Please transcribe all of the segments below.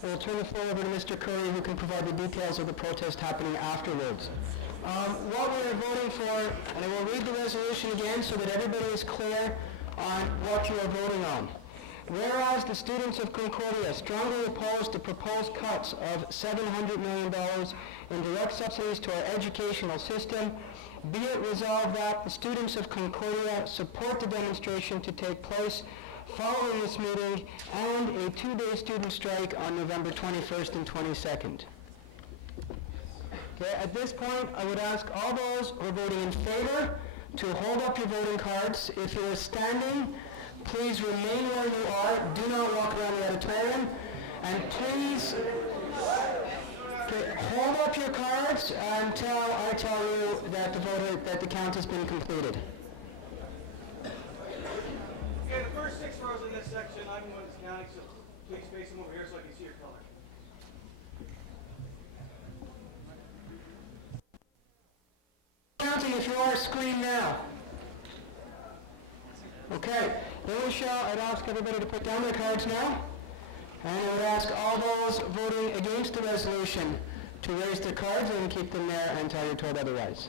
I will turn the floor over to Mr. Curry, who can provide the details of the protest happening afterwards. What we are voting for, and I will read the resolution again so that everybody is clear on what you are voting on. Whereas the students of Concordia strongly oppose the proposed cuts of $700 million in direct subsidies to our educational system, be it resolved that the students of Concordia support the demonstration to take place following this meeting and a 2-day student strike on November 21st and 22nd. Okay, at this point, I would ask all those who are voting in favor to hold up your voting cards. If you are standing, please remain where you are. Do not walk around the auditorium. And please hold up your cards until I tell you that the count has been completed. Okay, the first 6 rows in this section, I'm the one that's counting, so please face them over here so I can see your color. Counting if you are screen now. Okay, then I'd ask everybody to put down their cards now. And I would ask all those voting against the resolution to raise their cards and keep them there until you're told otherwise.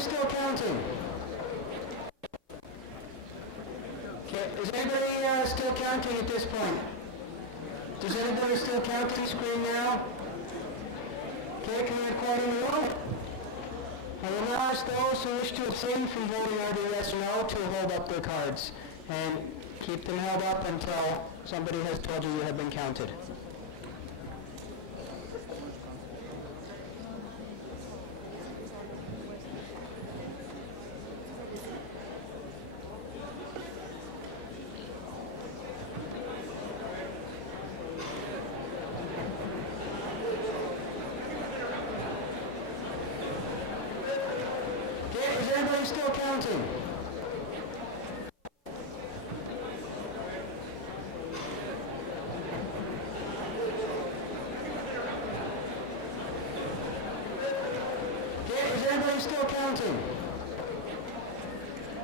Still counting? Okay, is anybody still counting at this point? Does anybody still count the screen now? Okay, can we record in the room? I will now ask those who wish to abstain from voting either yes or no to hold up their cards and keep them held up until somebody has told you you have been counted. Still counting. Okay, is everybody still counting?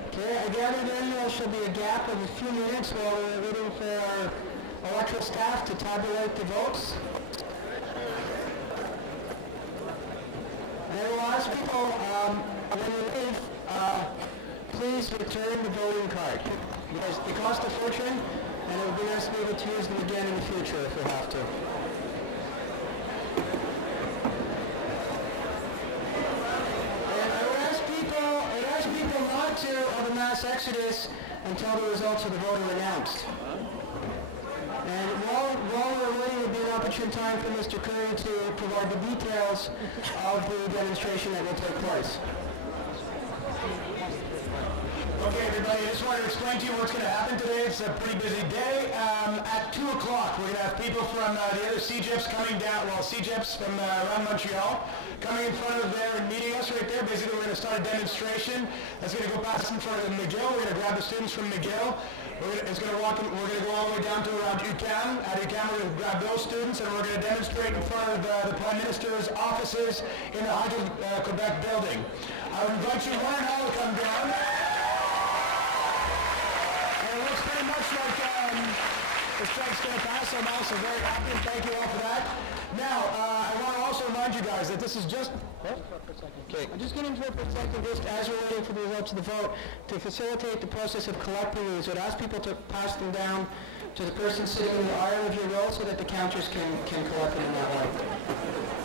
Okay, I gather then there shall be a gap of a few minutes while we're waiting for our electoral staff to tabulate the votes. And I will ask people, when you leave, please return the voting card. Because they cost a fortune, and it would be nice to be able to use them again in the future if we have to. And I would ask people not to have a mass exodus until the results of the vote are announced. And while we're waiting, it would be an opportune time for Mr. Curry to provide the details of the demonstration that will take place. Okay, everybody, I just wanted to explain to you what's going to happen today. It's a pretty busy day. At 2 o'clock, we're going to have people from the other CGIPs coming down, CGIPs from around Montreal, coming in front of there and meeting us right there. Basically, we're going to start a demonstration that's going to go past in front of McGill. We're going to grab the students from McGill. We're going to go all the way down to around UQAM. At UQAM, we're going to grab those students, and we're going to demonstrate in front of the Prime Minister's offices in the Quebec building. I would invite you one and all to come down. Looks pretty much like the strike's going to pass. I'm also very happy, and thank you all for that. Now, I want to also remind you guys that this is just... Okay, I'm just going to interrupt for a second, just as we're waiting for the results of the vote, to facilitate the process of collecting these. I'd ask people to pass them down to the person sitting in the aisle of your row so that the counters can collect them in that way.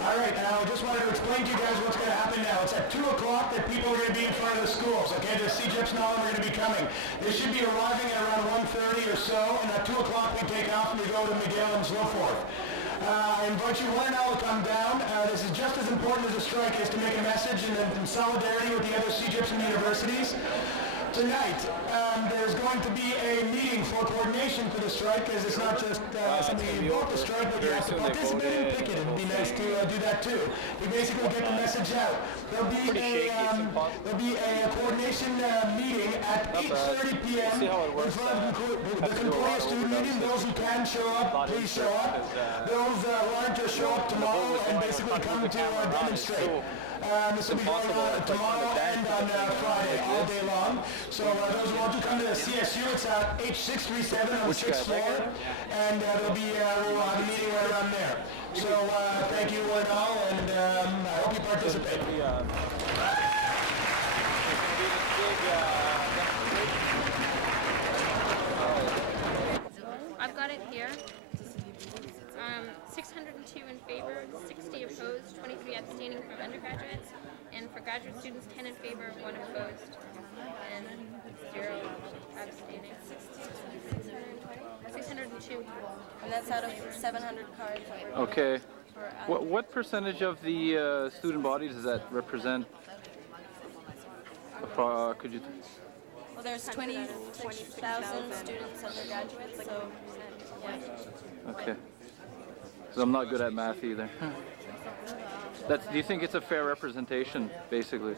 All right, and I just wanted to explain to you guys what's going to happen now. It's at 2 o'clock that people are going to be in front of the schools, okay? The CGIPs and all of them are going to be coming. They should be arriving at around 1:30 or so, and at 2 o'clock we take off and we go to McGill and so forth. I invite you one and all to come down. This is just as important as the strike is to make a message in solidarity with the other CGIPs and universities. tonight, there's going to be a meeting for coordination for the strike, because it's not just something you vote the strike, but you have to participate and picket it. It'd be nice to do that too. We basically get the message out. There'll be a coordination meeting at 8:30 p.m. in front of the Concordia Student Union. Those who can show up, please show up. Those who aren't, just show up tomorrow and basically come to demonstrate. This will be going on tomorrow and on Friday, all day long. So those who want to come to the CSU, it's at H637 on the 6th floor, and we'll have a meeting right around there. So thank you one and all, and I hope you participate. I've got it here. 602 in favor, 60 opposed, 23 abstaining from undergraduates, and for graduate students, 10 in favor, 1 opposed, and 0 abstaining. 602. And that's out of 700 cards. Okay. What percentage of the student body does that represent? Could you? Well, there's 26,000 students undergraduates, so yeah. Okay. So I'm not good at math either. Do you think it's a fair representation, basically?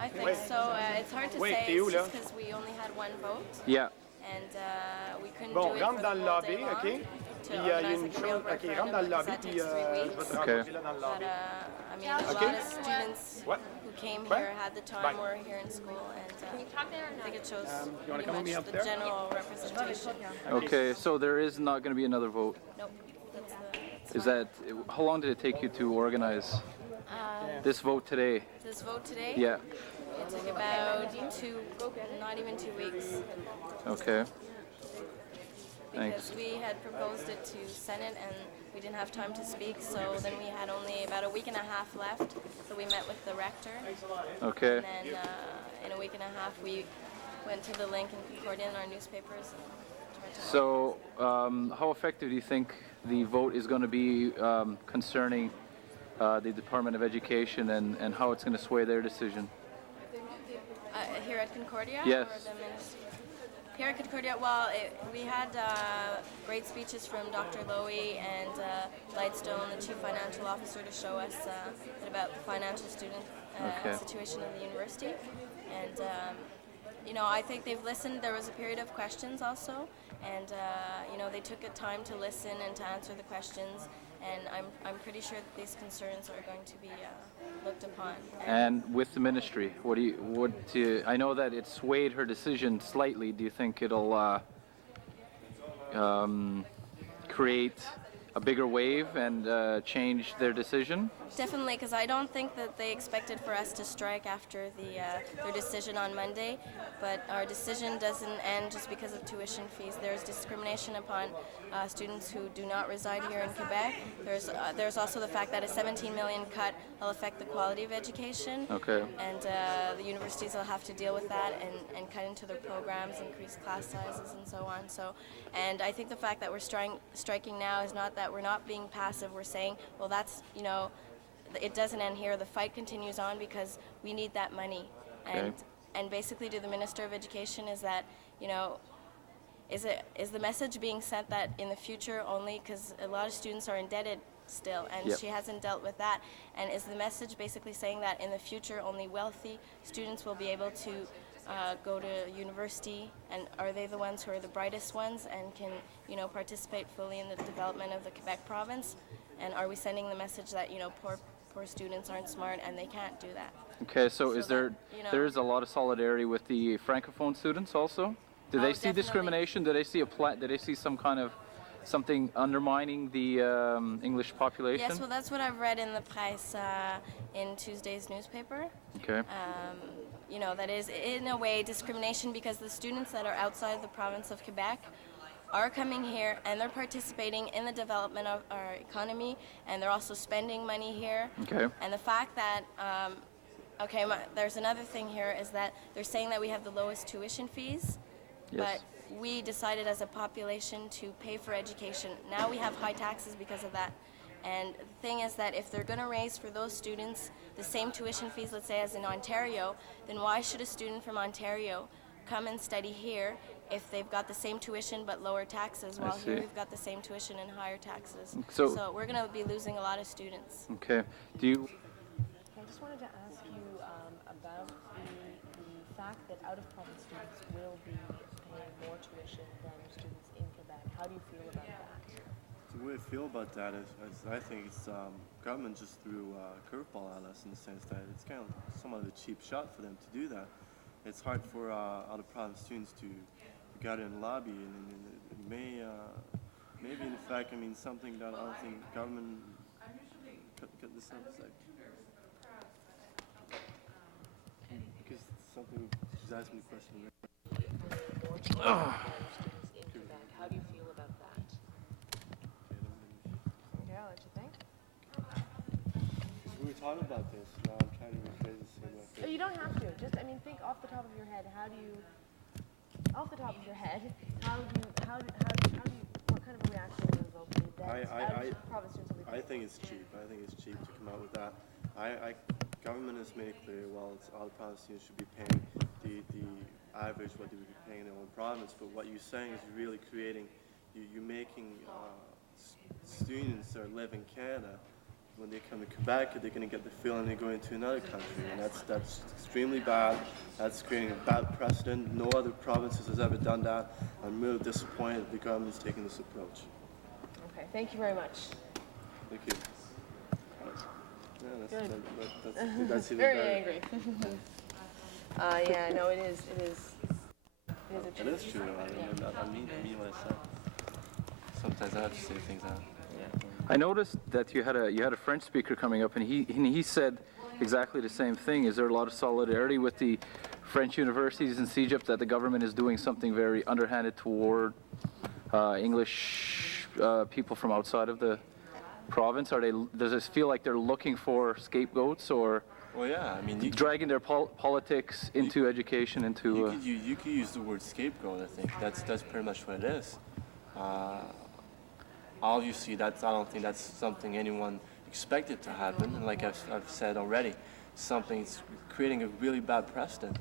I think so. It's hard to say. It's just because we only had one vote. Yeah. And we couldn't do it for the whole day long to organize like a real referendum because that takes 3 weeks. Okay. But I mean, a lot of students who came here had the time, were here in school, and I think it shows pretty much the general representation. Okay, so there is not going to be another vote. Nope. How long did it take you to organize this vote today? This vote today? Yeah. It took about not even 2 weeks. Okay. Because Thanks. we had proposed it to Senate and we didn't have time to speak, so then we had only about a week and a half left. So we met with the rector. Okay. And then in a week and a half we went to the link in Concordia in our newspapers. So how effective do you think the vote is going to be concerning the Department of Education and how it's going to sway their decision? Here at Concordia? Yes. Or the ministry? Here at Concordia, well, we had great speeches from Dr. Lowy and Lightstone, the Chief Financial Officer, to show us about the financial student situation of the university. And, I think they've listened. There was a period of questions also, and, they took the time to listen and to answer the questions. And I'm pretty sure that these concerns are going to be looked upon. And with the ministry, I know that it swayed her decision slightly. Do you think it'll create a bigger wave and change their decision? Definitely, because I don't think that they expected for us to strike after their decision on Monday, but our decision doesn't end just because of tuition fees. There's discrimination upon students who do not reside here in Quebec. There's also the fact that a 17 million cut will affect the quality of education. Okay. And the universities will have to deal with that and cut into their programs, increase class sizes and so on. And I think the fact that we're striking now is not that we're not being passive. We're saying, well, that's, it doesn't end here. The fight continues on because we need that money. Okay. And basically to the Minister of Education is that, is the message being sent that in the future only, because a lot of students are indebted still, and Yep. she hasn't dealt with that, and is the message basically saying that in the future only wealthy students will be able to go to university, and are they the ones who are the brightest ones and can participate fully in the development of the Quebec province? And are we sending the message that poor students aren't smart and they can't do that? Okay, so is there that, there is a lot of solidarity with the francophone students also? Do they see definitely. discrimination? Do they see do they see some kind of something undermining the English population? Yes, well, that's what I've read in the press in Tuesday's newspaper. Okay. That is in a way discrimination, because the students that are outside the province of Quebec are coming here and they're participating in the development of our economy, and they're also spending money here. Okay. And the fact that, there's another thing here is that they're saying that we have the lowest tuition fees, Yes. but we decided as a population to pay for education. Now we have high taxes because of that. And the thing is that if they're going to raise for those students the same tuition fees, let's say, as in Ontario, then why should a student from Ontario come and study here if they've got the same tuition but lower taxes, while here we've got the same tuition and higher taxes. So we're going to be losing a lot of students. Okay. Do you? I just wanted to ask you about the fact that out-of-province students will be paying more tuition than students in Quebec. How do you feel about that? The way I feel about that is I think it's government just threw a curveball at us in the sense that it's kind of somewhat of a cheap shot for them to do that. It's hard for out-of-province students to gather in the lobby, and it may maybe in fact, I mean, something that I don't think government cut this up a sec. Because something, she's asking the question. More tuition for students in Quebec. How do you feel about that? Okay, I'll let you think. We were talking about this. Now I'm trying to rephrase the same way. You don't have to. Just, I mean, think off the top of your head. How do you, what kind of a reaction will result in that? Province students will be I think it's cheap. I think it's cheap to come out with that. Government has made it clear, well, it's all province students should be paying the average what they would be paying in their own province. But what you're saying is you're really creating, you're making students that live in Canada, when they come to Quebec, they're going to get the feeling they're going to another country, and that's extremely bad. That's creating a bad precedent. No other provinces has ever done that. I'm really disappointed the government's taking this approach. Okay, thank you very much. Thank you. Good. That's even Very better. angry. Yeah, no, it is. It is It is true. I mean what I said. Sometimes I have to say things out. I noticed that you had a French speaker coming up, and he said exactly the same thing. Is there a lot of solidarity with the French universities in Egypt that the government is doing something very underhanded toward English people from outside of the province? Does it feel like they're looking for scapegoats, or Well, yeah. I mean, dragging their politics into education? You could use the word scapegoat. I think that's pretty much what it is. Obviously, I don't think that's something anyone expected to happen. And like I've said already, something's creating a really bad precedent.